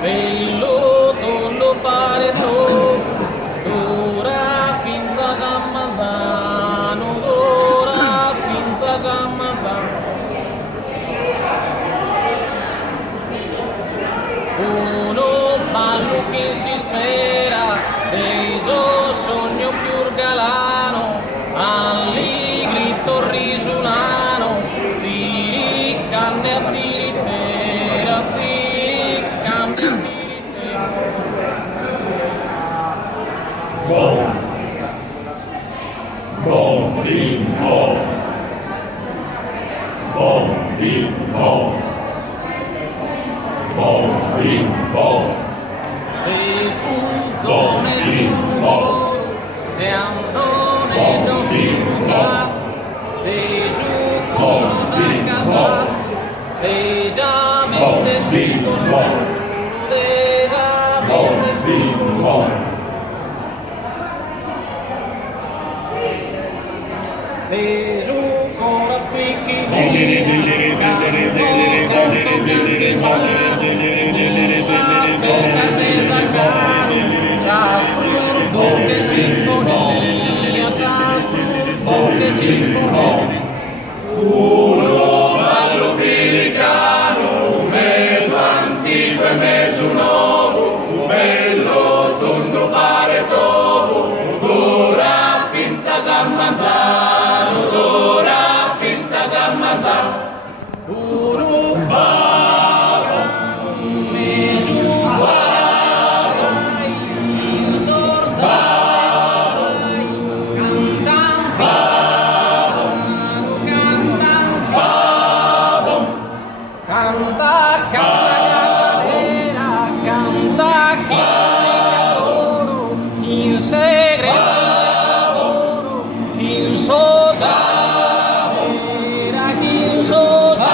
bello tondo pare tu, d'ora finza Giammanzano, d'ora finza Giammanzano. Uno ballo che si spera, reso sogno più galano, alligrito risulano, si canne a tiritera, si canne a tiritera. Bom, bom, bim, bom, bom, bim, bom, bom, bim, bom, E funzone di bom, e anzone non si cazzo, e giù con un casazzo, e già mette si così, e già mette si così. E giù con la ficchi, che sinfonia, che sinfonia. uno ballo pelicano, un meso antico e meso nuovo, un bello tondo pare topo, d'ora finza Giammanzano, d'ora finza Giammanzano. Canta, canta, galera, canta, chi adoro, in segreto, in sosa, in sosa.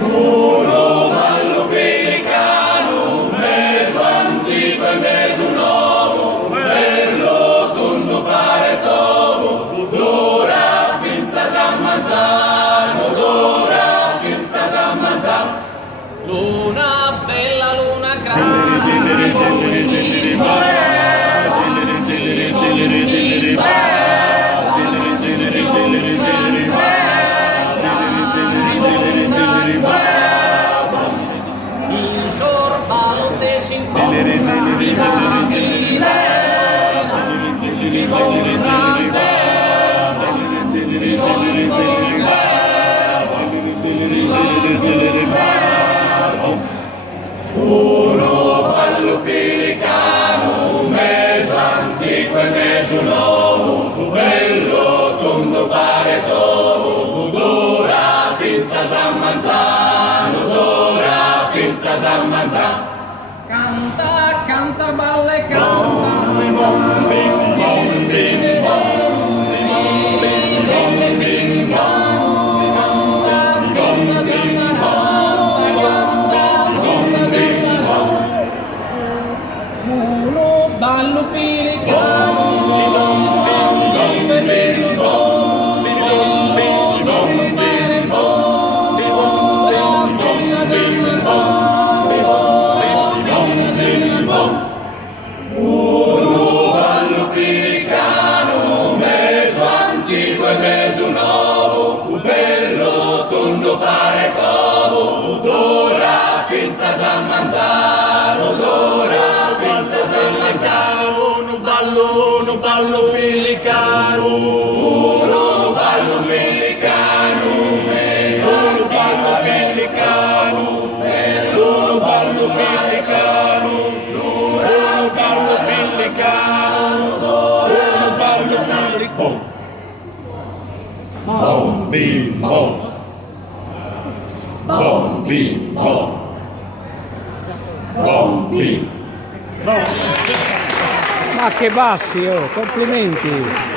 Uno ballo pelicano, un meso antico e meso nuovo, un bello tondo pare topo, d'ora finza Giammanzano, d'ora finza Giammanzano. Luna bella, luna grande, il sorfalde si incontra, Uno ballo pelicano, un meso antico e meso nuovo, un bello tondo pare topo, d'ora finza Giammanzano, d'ora finza Giammanzano. canta, canta, balle, canta. Bim, bom, bim, bom, bim, bom, bim, bim, bim, bom. Uno ballo pelicano, Uno ballo pelicano, meso antico e meso nuovo, un bello tondo pare topo, d'ora finza Giammanzano, d'ora finza Giammanzano. Uno ballo pelicano, uno ballo pelicano, uno ballo pelicano, uno ballo pelicano, uno ballo pelicano, uno ballo pelicano. Bom, bim, bom. Bom, bim, bom. Bom, bim. Ma che bassi, oh, complimenti!